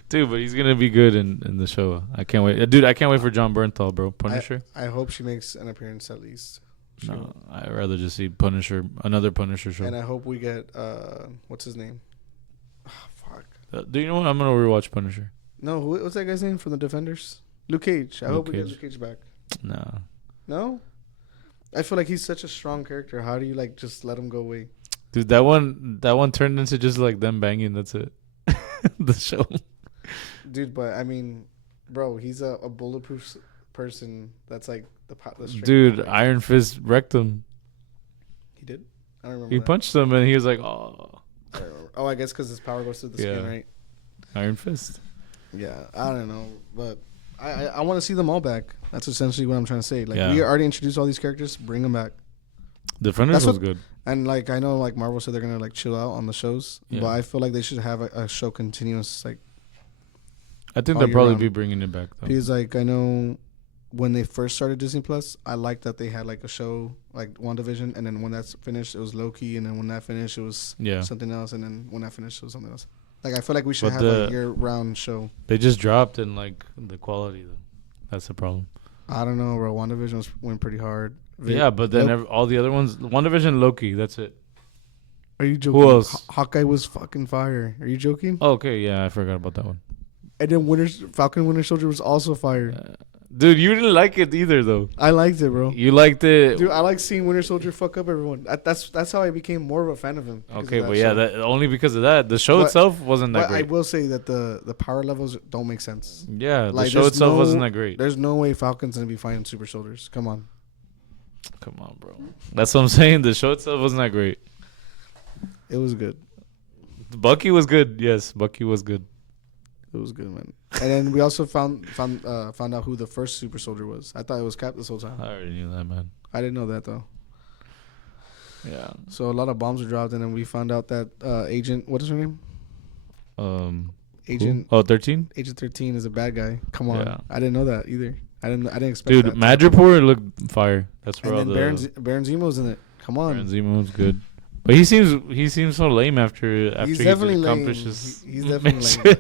dude. But he's gonna be good in the show. I can't wait, dude. I can't wait for John Bernthal, bro. Punisher. I hope she makes an appearance at least. No, I'd rather just see Punisher, another Punisher show. And I hope we get what's his name? Oh, fuck. Do you know what? I'm gonna rewatch Punisher. No, what's that guy's name from the Defenders? Luke Cage. I Luke hope we get Cage. Luke Cage back. No, No? I feel like he's such a strong character. How do you like just let him go away? dude. That one turned into just like them banging. That's it. The show. Dude, but I mean, bro, he's a bulletproof person that's like the strength Dude, behind- Iron Fist wrecked him. He did? I don't remember. He that. punched him and he was like, "Oh, I don't remember. Oh, I guess because his power goes through the skin, Yeah. right? Iron Fist. Yeah, I don't know, but I want to see them all back. That's essentially what I'm trying to say. Like Yeah. we already introduced all these characters, bring them back. Defenders was good. And like I know, like Marvel said they're gonna like chill out on the shows, Yeah. but I feel like they should have a show continuous. Like I think all they'll year probably round. be bringing it back though. because like I know when they first started Disney Plus, I liked that they had like a show like WandaVision, and then when that's finished, it was Loki, and then when that finished, it was Yeah. something else, and then when that finished, it was something else. Like I feel like we should But have a year-round show. They just dropped in like the quality though. That's the problem. I don't know, bro. WandaVision went pretty hard. Yeah, but then all the other ones, WandaVision, Loki, that's it. Are you joking? Who else? Hawkeye was fucking fire. Are you joking? Oh, okay, yeah, I forgot about that one. And then Falcon Winter Soldier was also fire. Dude, you didn't like it either though. I liked it, bro. You liked it. Dude, I like seeing Winter Soldier fuck up everyone. That's how I became more of a fan of him. Okay, but yeah, that only because of that. The show But- itself wasn't that But I great. will say that the power levels don't make sense. Yeah, the Like, show there's itself no- wasn't that great. There's no way Falcon's gonna be fighting super soldiers. Come on. Come on, bro. That's what I'm saying. The show itself wasn't that great. It was good. Bucky was good. Yes, Bucky was good. It was good, man. And then we also found out who the first super soldier was. I thought it was Cap this whole time. I already knew that, man. I didn't know that though. Yeah. So a lot of bombs were dropped, and then we found out that Agent, what is her name? Agent Who? Oh, 13? Agent 13 is a bad guy. Come on, Yeah. I didn't know that either. I didn't expect Dude, that. Madripoor looked fire. That's where And all then the Baron Zemo's in it. Come on, Baron Zemo was good. But he seems so lame after he's he definitely lame. accomplishes. He's definitely lame.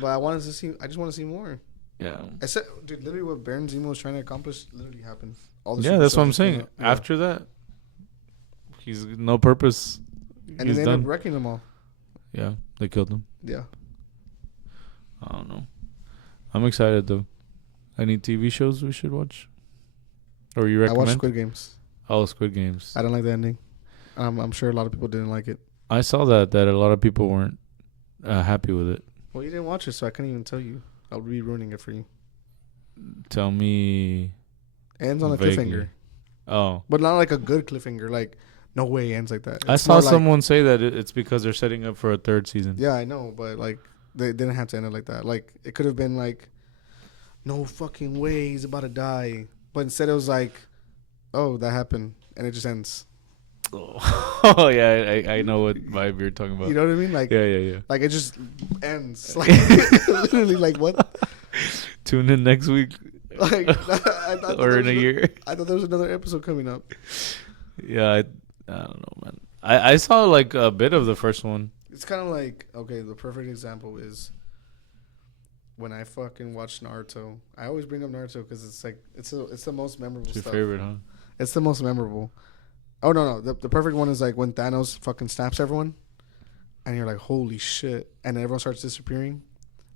But I just want to see more. Yeah. I said, dude, literally what Baron Zemo was trying to accomplish literally happened. All the Yeah, super that's what I'm soldiers came saying. out. Yeah. After that, he's no purpose. And then he's they ended done. up wrecking them all. Yeah, they killed him. Yeah. I don't know. I'm excited though. Any TV shows we should watch? Or you I watched recommend? Squid Games. Oh, Squid Games. I don't like the ending. I'm sure a lot of people didn't like it. I saw that a lot of people weren't happy with it. Well, you didn't watch it, so I couldn't even tell you. I'll be ruining it for you. Tell me. It ends on a vaguely. cliffhanger, Oh, but not like a good cliffhanger. Like, no way it ends like that. I It's saw more like- someone say that it's because they're setting up for a third season. Yeah, I know, but like they didn't have to end it like that. Like it could have been like, no fucking way, he's about to die. But instead, it was like, oh, that happened, and it just ends. Oh yeah, I know what vibe you're talking about. You know what I mean? Like, Yeah. like it just ends. Like literally, like what? Tune in next week. Like I thought Or there in was a year. I thought there was another episode coming up. Yeah, I don't know, man. I saw like a bit of the first one. It's kind of like, okay, the perfect example is when I fucking watch Naruto. I always bring up Naruto because it's like it's the most memorable It's your stuff. favorite, huh? It's the most memorable. Oh no, the perfect one is like when Thanos fucking snaps everyone, and you're like, holy shit, and then everyone starts disappearing,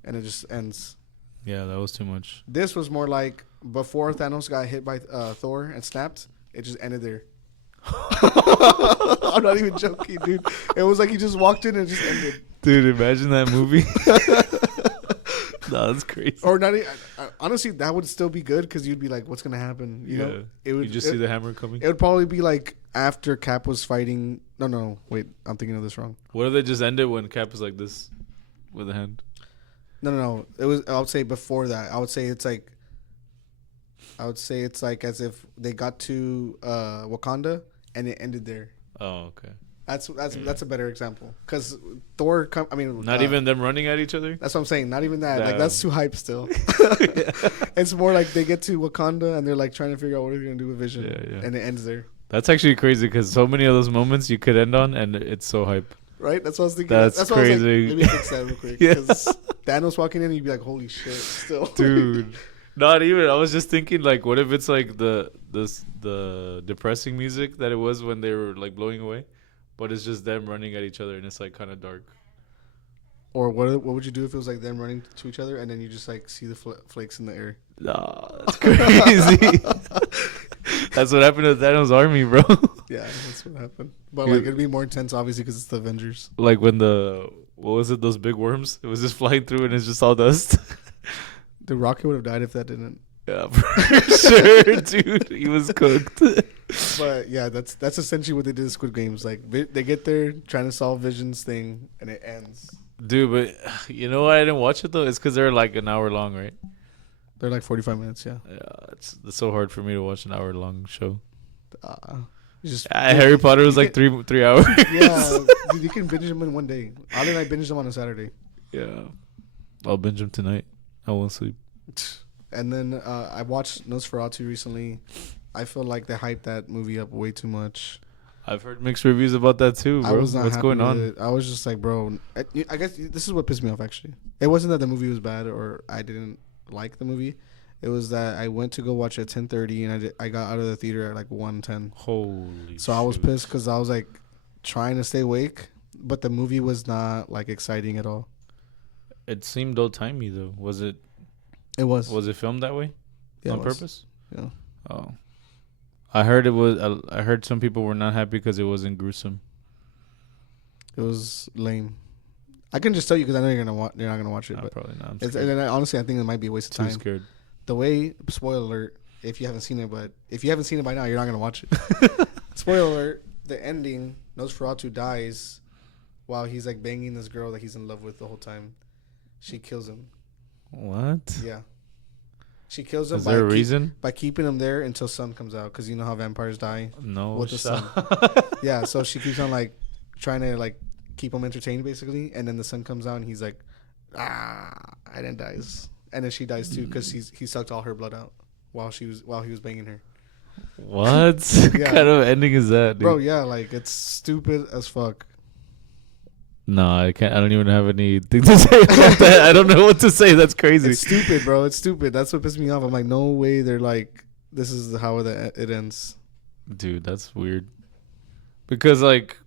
and it just ends. Yeah, that was too much. This was more like before Thanos got hit by Thor and snapped, it just ended there. I'm not even joking, dude. It was like he just walked in and it just ended. Dude, imagine that movie. No, that's crazy. Or not. Honestly, that would still be good because you'd be like, "What's gonna happen?" You know, it would You just see the hammer coming. It would probably be like after Cap was fighting. No, wait, I'm thinking of this wrong. What if they just ended when Cap is like this with a hand? No. It was. I would say before that. I would say it's like as if they got to Wakanda and it ended there. Oh, okay. That's a better example because Thor. Not even them running at each other. That's what I'm saying. Not even that. Like Damn. that's too hype still. It's more like they get to Wakanda and they're like trying to figure out what they're gonna do with Vision, Yeah. and it ends there. That's actually crazy because so many of those moments you could end on, and it's so hype. Right? That's what I was thinking. That's Why I was crazy. like, let me fix that real quick. Yeah. Because Thanos walking in, you'd be like, holy shit, still. Dude. Not even. I was just thinking, like, what if it's like the depressing music that it was when they were like blowing away, but it's just them running at each other and it's like kind of dark. Or what would you do if it was like them running to each other and then you just like see the flakes in the air? Nah, that's crazy. That's what happened to Thanos' army, bro. Yeah, that's what happened. But like it'd be more intense, obviously, because it's the Avengers. Like when what was it? Those big worms. It was just flying through and it's just all dust. The Rocket would have died if that didn't. Yeah, for sure, dude. He was cooked. But yeah, that's essentially what they did in Squid Games. Like they get there trying to solve Vision's thing, and it ends. Dude, but you know why I didn't watch it though? It's because they're like an hour long, right? They're like 45 minutes. Yeah. Yeah, it's so hard for me to watch an hour long show. Uh, just Harry Potter was like can, 3 hours. Yeah, dude, you can binge them in one day. Ali and I binged them on a Saturday. Yeah, I'll binge them tonight. I won't sleep. And then I watched Nosferatu recently. I feel like they hyped that movie up way too much. I've heard mixed reviews about that too, bro. I was not What's happy going with on? it. I was just like, bro. I guess this is what pissed me off. Actually, it wasn't that the movie was bad or I didn't like the movie. It was that I went to go watch it at 10:30 and I got out of the theater at like 1:10. Holy. So I was pissed because I was like trying to stay awake, but the movie was not like exciting at all. It seemed old timey though. Was it? It was. Was it filmed that way? Yeah, on purpose? Yeah. Oh. I heard it was. I heard some people were not happy because it wasn't gruesome. It was lame. I can just tell you because I know you're not gonna watch it. No, but probably not. and honestly, I think it might be a waste of time. Too scared. The way, spoiler alert, if you haven't seen it, but if you haven't seen it by now, you're not gonna watch it. Spoiler alert: the ending, Nosferatu dies while he's like banging this girl that he's in love with the whole time. She kills him. What? Yeah. She kills him. Is there a reason? By keeping him there until sun comes out, because you know how vampires die. No. With the sun. Yeah, so she keeps on like trying to like keep him entertained basically, and then the sun comes out and he's like, and then dies, and then she dies too because he sucked all her blood out while he was banging her. What kind of ending is that, dude? Bro? Yeah, like it's stupid as fuck. No, I can't. I don't even have anything to say about that. I don't know what to say. That's crazy. It's stupid, bro. It's stupid. That's what pissed me off. I'm like, no way. They're like, this is how it ends. Dude, that's weird. Because like,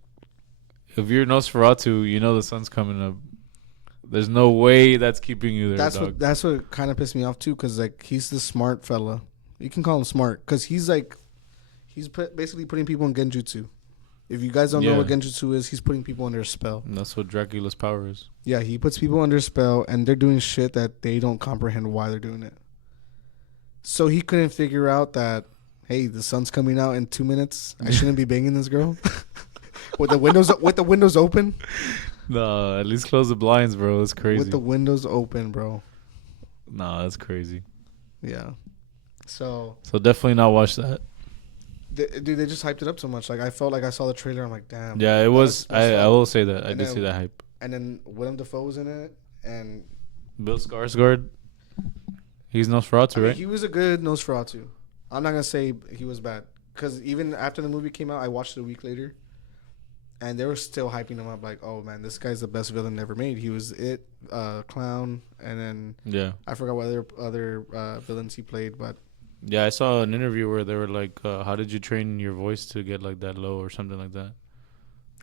if you're Nosferatu, you know the sun's coming up. There's no way that's keeping you there. That's what kind of pissed me off too. Because like he's the smart fella. You can call him smart because he's basically putting people in genjutsu. If you guys don't know what genjutsu is, he's putting people under a spell. And that's what Dracula's power is. Yeah, he puts people under a spell, and they're doing shit that they don't comprehend why they're doing it. So he couldn't figure out that, hey, the sun's coming out in 2 minutes. I shouldn't be banging this girl with the windows open. No, at least close the blinds, bro. It's crazy. With the windows open, bro. No, that's crazy. Yeah. So definitely not watch that. Dude, they just hyped it up so much. Like I felt like I saw the trailer. I'm like, damn. Yeah, it was. I will say that. I did see that hype. And then Willem Dafoe was in it, and Bill Skarsgård. He's Nosferatu, right? He was a good Nosferatu. I'm not gonna say he was bad because even after the movie came out, I watched it a week later, and they were still hyping him up. Like, oh man, this guy's the best villain ever made. He was Clown, and then I forgot what other villains he played, but. Yeah, I saw an interview where they were like, how did you train your voice to get like that low or something like that?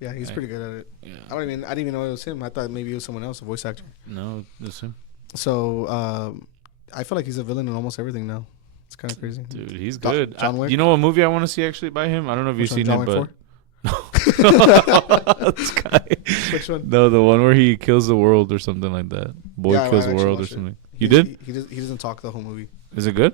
Yeah, he's pretty good at it. Yeah. I didn't even know it was him. I thought maybe it was someone else, a voice actor. No, it's him. So, I feel like he's a villain in almost everything now. It's kind of crazy. Dude, he's good. John Wick? You know what movie I want to see actually by him? I don't know if you've seen John it, Wick but... 4? No. This guy. Which one? No, the one where he kills the world or something like that. Boy kills the world or something. You did? He doesn't talk the whole movie. Is it good?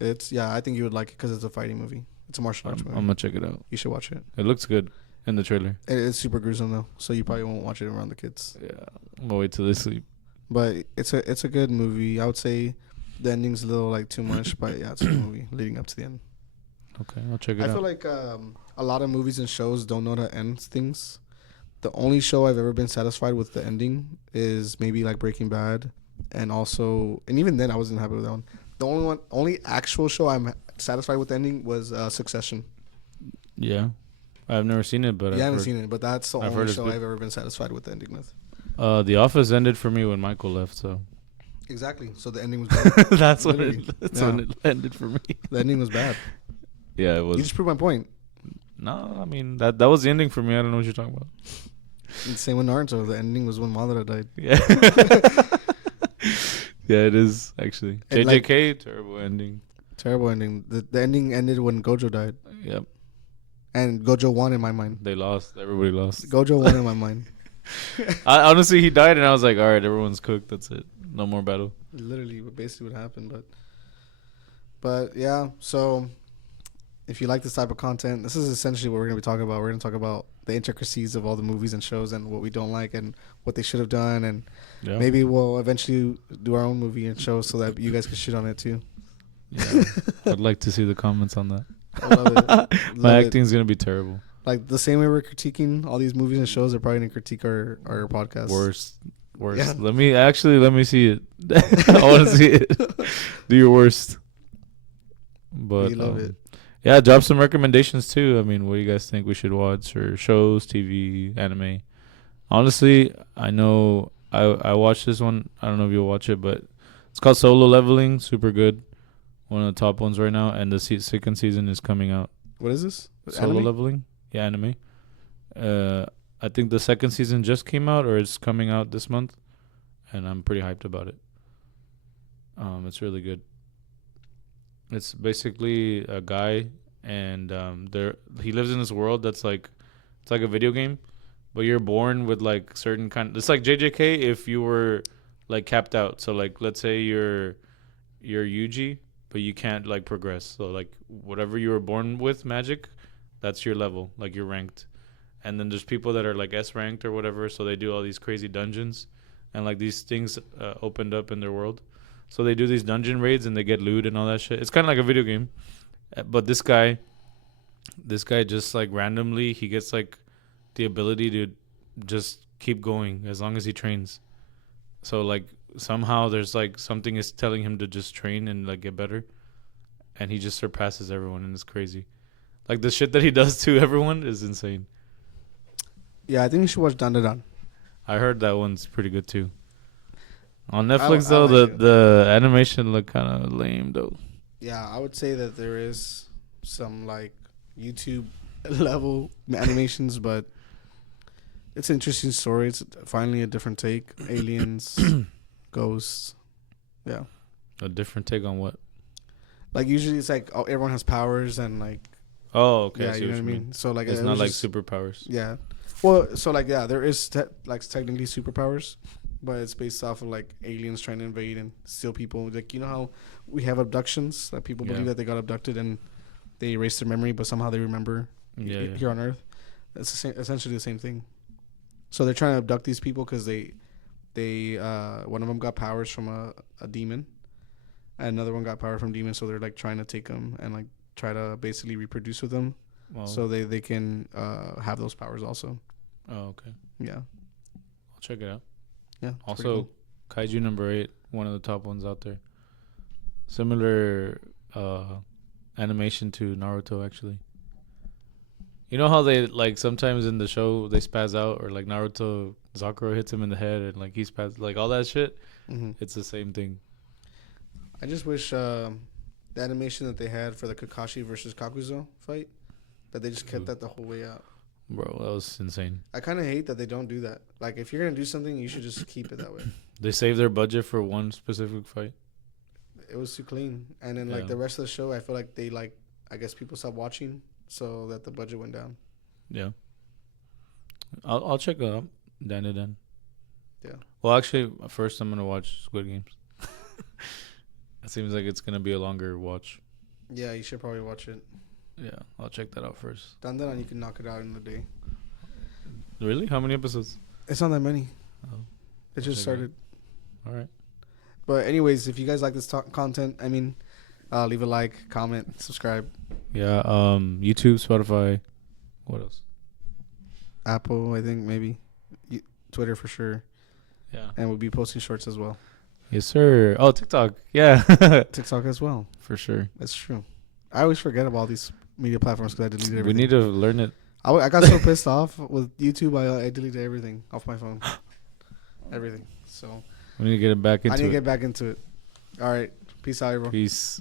I think you would like it because it's a fighting movie. It's a martial arts movie. I'm gonna check it out. You should watch it. It looks good in the trailer. It's super gruesome though, so you probably won't watch it around the kids. Yeah, I'm gonna wait till they sleep. But it's a good movie. I would say the ending's a little like too much, but yeah, it's a good movie leading up to the end. Okay, I'll check it out. I feel like a lot of movies and shows don't know how to end things. The only show I've ever been satisfied with the ending is maybe like Breaking Bad, and even then I wasn't happy with that one. The only actual show I'm satisfied with the ending was Succession. Yeah, I've never seen it, but I haven't seen it, but that's the only show I've ever been satisfied with the ending with. The Office ended for me when Michael left, so. Exactly. So the ending was bad. That's when it ended for me. The ending was bad. Yeah, it was. You just proved my point. No, I mean that was the ending for me. I don't know what you're talking about. Same with Naruto. The ending was when Madara died. Yeah. Yeah, it is actually. JJK, terrible ending. Terrible ending. The ending ended when Gojo died. Yep. And Gojo won in my mind. They lost. Everybody lost. Gojo won in my mind. Honestly, he died, and I was like, all right, everyone's cooked. That's it. No more battle. Literally, basically what happened. But yeah, so if you like this type of content, this is essentially what we're going to be talking about. We're going to talk about the intricacies of all the movies and shows and what we don't like and what they should have done. And maybe we'll eventually do our own movie and show so that you guys can shit on it too. Yeah. I'd like to see the comments on that. I love it. My acting's going to be terrible. Like the same way we're critiquing all these movies and shows, they're probably going to critique our podcast. Worst. Yeah. Let me see it. I want to see it. Do your worst. But we love it. Yeah, drop some recommendations too. I mean, what do you guys think we should watch, or shows, TV, anime? Honestly, I know I watched this one. I don't know if you'll watch it, but it's called Solo Leveling. Super good. One of the top ones right now, and the second season is coming out. What is this? Solo Leveling? Yeah, anime. I think the second season just came out, or it's coming out this month, and I'm pretty hyped about it. It's really good. It's basically a guy, and he lives in this world that's like, it's like a video game, but you're born with like certain kind. It's like JJK if you were like capped out. So like, let's say you're Yuji, but you can't like progress. So like whatever you were born with, magic, that's your level. Like you're ranked, and then there's people that are like S ranked or whatever. So they do all these crazy dungeons, and like these things opened up in their world. So they do these dungeon raids and they get loot and all that shit. It's kind of like a video game. But this guy just like randomly, he gets like the ability to just keep going as long as he trains. So like somehow there's like something is telling him to just train and like get better. And he just surpasses everyone, and it's crazy. Like the shit that he does to everyone is insane. Yeah, I think you should watch Dan Dan. I heard that one's pretty good too. On Netflix, though, the animation looked kind of lame, though. Yeah, I would say that there is some, like, YouTube level animations, but it's an interesting story. It's finally a different take. Aliens, ghosts. Yeah. A different take on what? Like, usually it's like, everyone has powers and, like... Oh, okay. Yeah, you know what I mean? So, like... It's not like superpowers. Yeah. Well, so, like, yeah, there is, technically superpowers. But it's based off of like aliens trying to invade and steal people. Like, you know how we have abductions that people believe that they got abducted and they erase their memory, but somehow they remember here on Earth. It's essentially the same thing. So they're trying to abduct these people because they one of them got powers from a demon, and another one got power from demons. So they're like trying to take them and like try to basically reproduce with them, so they can have those powers also. Oh, okay. Yeah, I'll check it out. Yeah. Also, cool. Kaiju number 8, one of the top ones out there. Similar animation to Naruto, actually. You know how they, like, sometimes in the show they spaz out, or like Naruto, Sakura hits him in the head and like he spaz, like all that shit? Mm-hmm. It's the same thing. I just wish the animation that they had for the Kakashi versus Kakuzo fight, that they just kept that the whole way out. Bro, that was insane. I kind of hate that they don't do that. Like, if you're going to do something, you should just keep it that way. They saved their budget for one specific fight. It was too clean. And then, like, the rest of the show, I feel like they, like, I guess people stopped watching so that the budget went down. Yeah. I'll check it out. Dan. Yeah. Well, actually, first I'm going to watch Squid Games. It seems like it's going to be a longer watch. Yeah, you should probably watch it. Yeah, I'll check that out first. Dan, you can knock it out in a day. Really? How many episodes? It's not that many. Oh, it just started. All right. But anyways, if you guys like this content, I mean, leave a like, comment, subscribe. Yeah. YouTube, Spotify. What else? Apple, I think maybe. Twitter for sure. Yeah. And we'll be posting shorts as well. Yes, sir. Oh, TikTok. Yeah. TikTok as well. For sure. That's true. I always forget about all these media platforms because I deleted everything. We need to learn it. I got so pissed off with YouTube. I deleted everything off my phone. Everything. So we need to get it back into it. I need to get back into it. All right. Peace out, everyone. Peace.